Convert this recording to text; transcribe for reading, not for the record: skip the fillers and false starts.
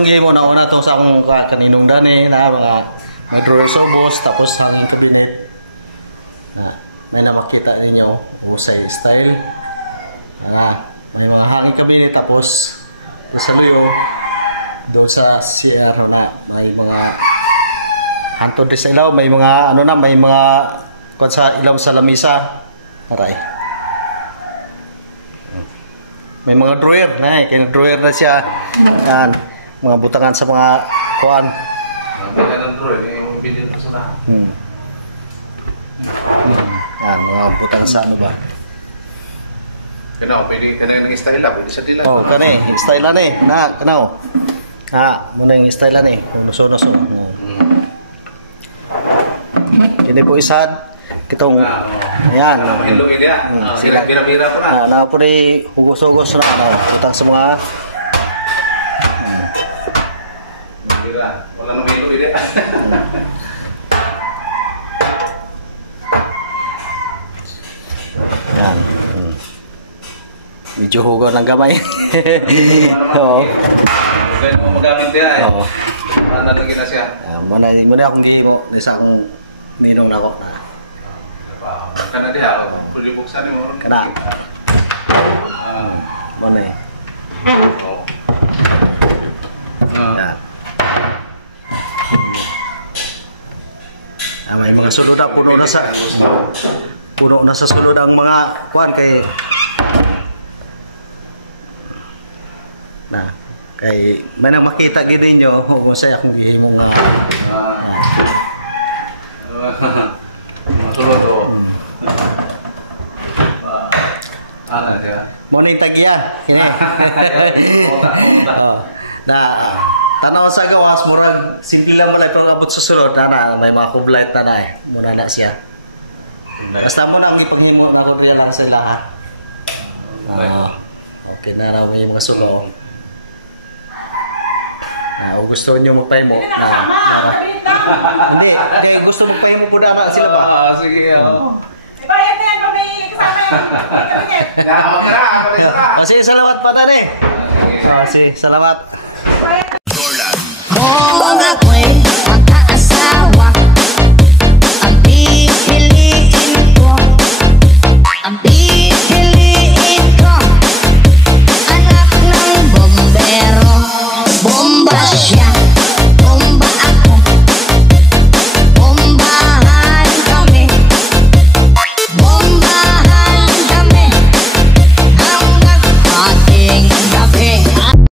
akong gihimo na una to sa akong kaninong dani na mga may drawer sobos tapos hanging cabinet. May nakakita ninyo usay style. May mga hanging cabinet tapos sa luyo doon sa CR na may mga hantod sa ilaw, may mga ano na, may mga kuwan sa ilaw sa lamisa. Aray. May mga drawer na drawer na siya. Yan, mga butangan sa mga kuan. Ang drawer, yung video ko sa na. Yan, mga butangan sa ano ba? Kano, pwede nag-style lang, pwede sa tila. Oh, kani, style na eh. Na, kano. Muna yung style na eh. Kung nuso-nuso. Kini po isad. Kitong, ayan. Ilungin niya. Bira-bira po na. Na po rin hugos-hugos na. Utang sa mga... Bira. Wala nang ilungin niya. Ayan. Medyo hugaw ng gamay. Oo. Ganyan mo magamit niya eh. Oo. Paano lang kita siya? Muna akong gihimo. Isa akong ninong na ako na. Kana dia, pwede buksan mo. Kana. Ano eh. May mga sulod na puno na sa sulod ang mga kuan kay kay may nang makita gid ninyo kung say akong gihimo nga masulod o ana siya mo ni tagyan kini na tanaw sa gawas murag simple lang malay pero abot sa sulod na may mga kublight na mura na siya basta mo na ang ipaghimo na ko para sa lahat okay na raw may mga sulong. O gusto niyo magpahimo hindi gusto mo magpahimo po na sila ba? Sige bayad na yan kung may kasama kasi salamat pa na rin. Sige salamat. Bayad.